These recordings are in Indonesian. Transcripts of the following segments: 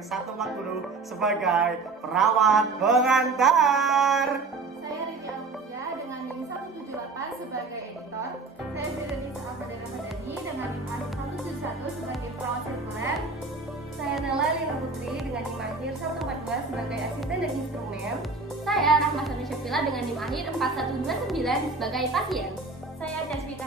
140 sebagai perawat pengantar. Saya Riri Alfia dengan NIM 178 sebagai editor. Saya Firdausi Alfadana Madani dengan NIM 171 sebagai perawat sirkuler. Saya Nela Lina Putri dengan NIM akhir 142 sebagai asisten dan instrumen. Saya Rahma Sanu Syafila dengan NIM akhir 4129 sebagai pasien. Saya Jasmita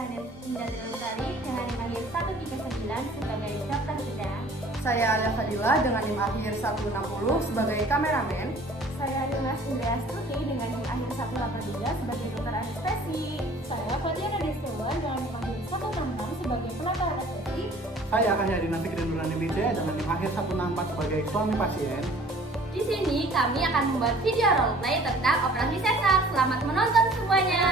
Indah Lestari dengan NIM akhir 139 sebagai dokter bedah. Saya Alia Fadila dengan NIM akhir 160 sebagai kameramen. Saya Rimas Indra Stuti dengan NIM akhir 183 sebagai dokter anestesi. Saya Fatia Nadestewan dengan NIM akhir 166 sebagai penata anestesi. Saya akan jadi nanti Kedenduran Wijaya dengan NIM akhir 164 sebagai suami pasien. Di sini kami akan membuat video roleplay tentang operasi sesar. Selamat menonton semuanya.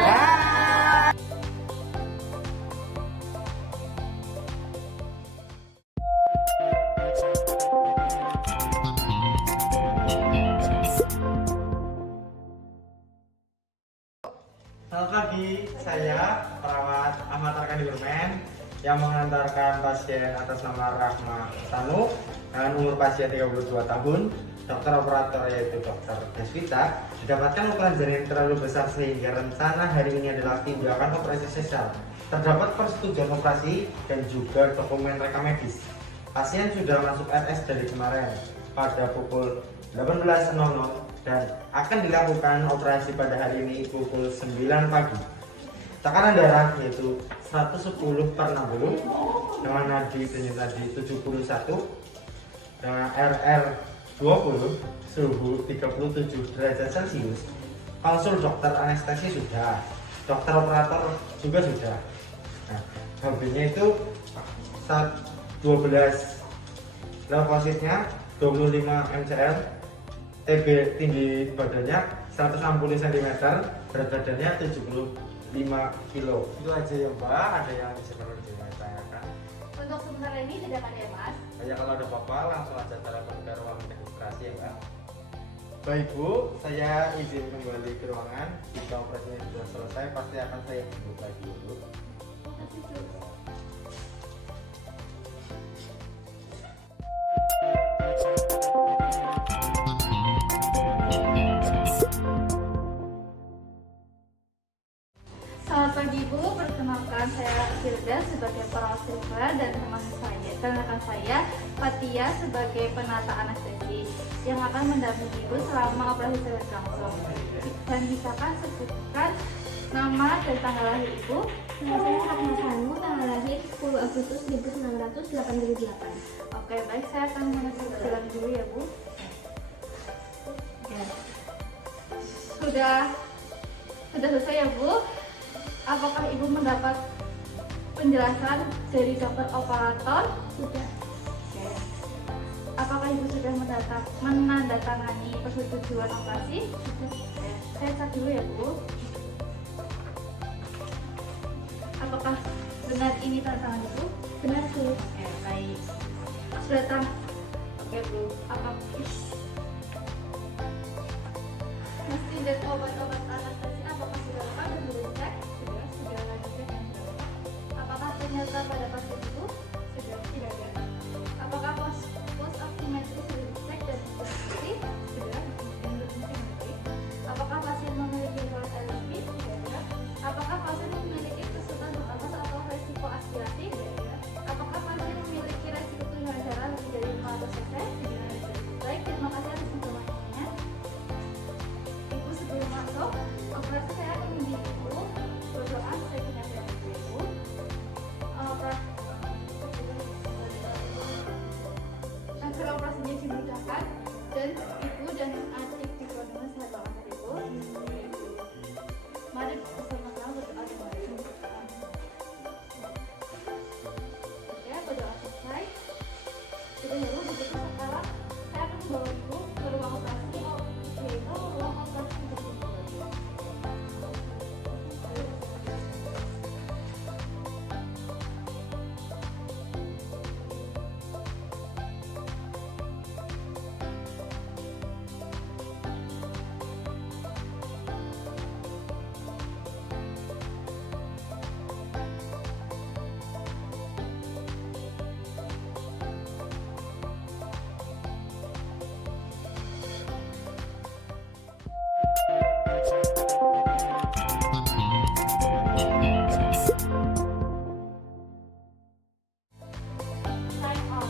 Selamat pagi, saya perawat Ahmad Arkandi Bermen yang mengantarkan pasien atas nama Rahma Sanu dengan umur pasien 32 tahun. Dokter operator yaitu Dokter Deswita didapatkan ukuran janin terlalu besar sehingga rencana hari ini adalah tindakan operasi sesar. Terdapat persetujuan operasi dan juga dokumen rekam medis. Pasien sudah masuk RS dari kemarin pada pukul 18.00 dan akan dilakukan operasi pada hari ini pukul 9 pagi. Tekanan darah yaitu 110/60 dengan nadi denyut nadi 71 dengan RR 20, suhu 37 derajat Celcius. Konsul dokter anestesi sudah, dokter operator juga sudah. Nah, HB-nya itu 12, leukositnya 25 mcl, TB tinggi badannya 160 cm, berat badannya 75 kg. Itu aja ya Mbak, ada yang bisa perlu ditanyakan? Untuk sementara ini tidak ada ya Mas. Ya kalau ada apa-apa langsung aja telepon ke ruang registrasi ya Mbak. Baik Bu, saya izin kembali ke ruangan. Jika operasinya sudah selesai pasti akan saya jemput lagi Bu. Selamat pagi Bu, perkenalkan saya Firda sebagai perawat sirkuler dan rekan saya Fatia sebagai penata anestesi yang akan mendampingi Ibu selama operasi sesar langsung. Dan bisakah sebutkan nama dan tanggal lahir Ibu? Nama saya Rahma Sanu, tanggal lahir 10 Agustus 1988. Oke, baik, saya akan menunjukkan dulu ya Bu. Sudah selesai ya Bu? Apakah Ibu mendapat penjelasan dari dokter operator? Sudah. Oke. Apakah Ibu sudah menandatangani persetujuan operasi? Sudah. Oke. Saya cek dulu ya Bu. Apakah benar ini tanda tangan Ibu? Benar Bu. Oke, baik. Sudah Oke Bu. Mesin dan obat-obat anestesi apakah sudah lengkap dan sudah dicek? Sudah dicek dan sudah. Apakah ternyata pada pasien itu? Sudah, tidak ada. Apakah post oximetri sudah dicek dan distribusi? Sudah, dan berfungsi. Apakah pasien memiliki riwayat LSP? Tidak ada. Apakah pasien memiliki kesulitan bernafas atau resiko aspirasi? Tidak ada. Apakah pasien memiliki resiko kehilangan darah lebih dari 500 cc? Tidak ada. Baik, terima kasih atas informasinya. Ibu sebelum masuk Time off.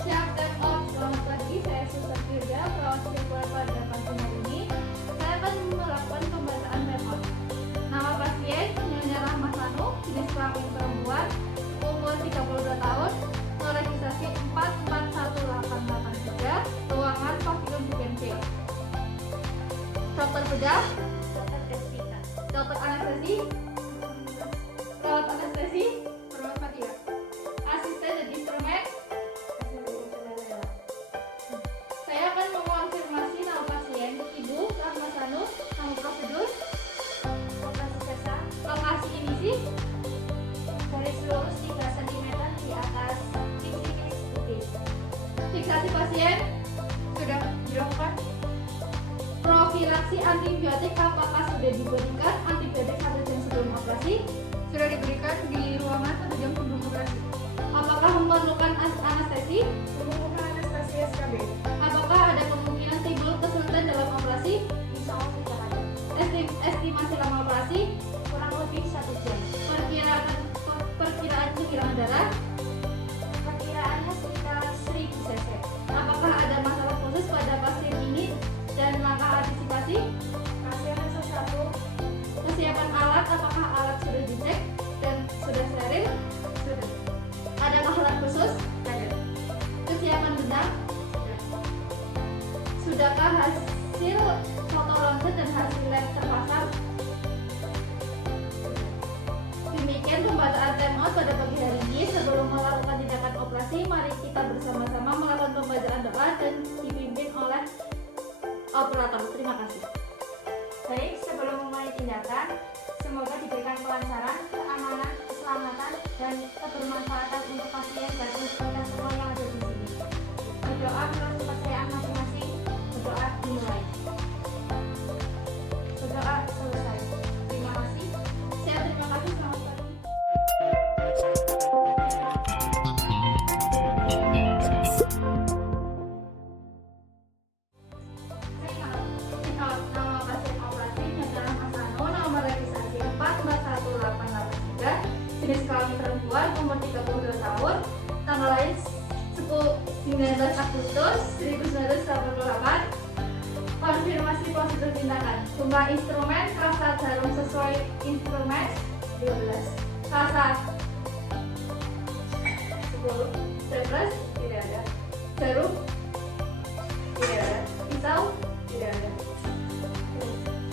Siap time off. Selamat pagi, saya Susan Firda, perawat sirkular pada pasien hari ini. Saya akan melakukan pembacaan time off. Nama pasien Nyonya Rahma Sanu, jenis kelamin perempuan, umur 32 tahun, nomor registrasi 441883, ruangan pavilion bukan C. Dokter bedah, dokter Desvita, dokter anestesi, perawat anestesi, perawat Fatia, asisten dan instrumen. Saya akan mengonfirmasi nama pasien Ibu Rahma Sanu, nama prosedur, operasi sesar, lokasi inisi, garis lurus 3 cm di atas fiksilis putih. Fiksasi pasien sudah dilakukan. Profilaksi antibiotik apakah sudah diberikan antibiotik 1 jam sebelum operasi? Sudah diberikan di ruangan 1 jam sebelum operasi. Apakah memerlukan anestesi? Memerlukan anestesi SKB. Apakah ada kemungkinan timbul kesulitan dalam operasi? Insya Allah tidak ada. Estimasi lama operasi? Kurang lebih 1 jam. Perkiraan kehilangan darah? Perkiraannya sekitar 1000 cc. Apakah ada masalah khusus pada pasien ini dan langkah antisipasi? Pasien fase 1. Kesiapan alat, apakah alat sudah dicek dan sudah steril? Sudah. Ada masalah khusus? Ada. Kesiapan benang? Sudah. Sudahkah hasil foto ronsen dan hasil lab terpasang? Demikian pembacaan time out pada pagi hari ini. Sebelum melakukan tindakan operasi, mari kita bersama-sama melakukan pembacaan doa dan dipimpin oleh operator. Terima kasih. Baik, sebelum memulai tindakan, semoga diberikan kelancaran, keamanan, keselamatan, dan kebermanfaatan untuk pasien dan untuk kita semua yang ada di sini. Berdoa menurut kepercayaan masing-masing. Berdoa dimulai. Berdoa selesai. Terima kasih. Saya terima kasih. Selamat pagi. Nama pasien operasi Nyonya Rahma Sanu, nomor registrasi 441883, jenis kelamin perempuan, umur 32 tahun, tanggal lahir 19 Agustus 1988. Konfirmasi prosedur tindakan. Jumlah instrumen, kasa jarum sesuai instrumen 12. Kasa 10. Staples tidak ada. Jarum tidak ada. Pisau tidak ada.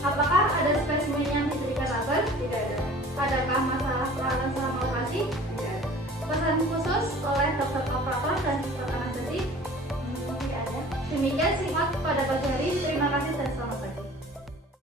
Apakah ada spesimen yang diberikan label? Tidak ada. Adakah masalah peralatan selama operasi? Tidak ada. Pesan khusus oleh dokter operator dan dokter anestesi? Tidak ada. Demikian simak pada bagian